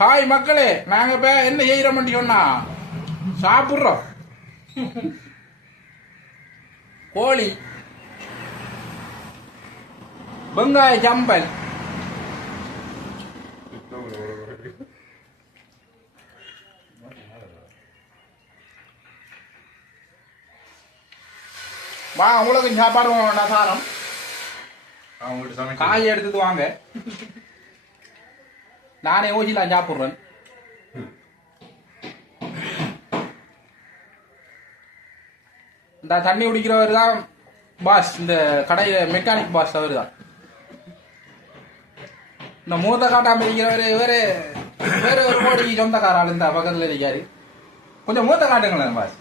Hi மக்களே, நாங்க இப்ப என்ன செய்யறோம் சொன்னா சாப்பிடுறோம். கோழி, வெங்காய சம்பல், வா உங்களுக்கு சாப்பாடு வேண்டாம் சாரம். காய் எடுத்துட்டு வாங்க, நானே ஓசிலாம் சாப்பிடுறேன். இந்த தண்ணி குடிக்கிறவர் தான் பாஸ், இந்த கடையில மெக்கானிக் பாஸ் அவர் தான். இந்த மூத்த காட்டாம இருக்கிறவர் வேற வேற ஒரு கோடி சொந்தக்காரால் இந்த பக்கத்துல இருக்காரு. கொஞ்சம் மூத்த காட்டுங்களேன் பாஸ்.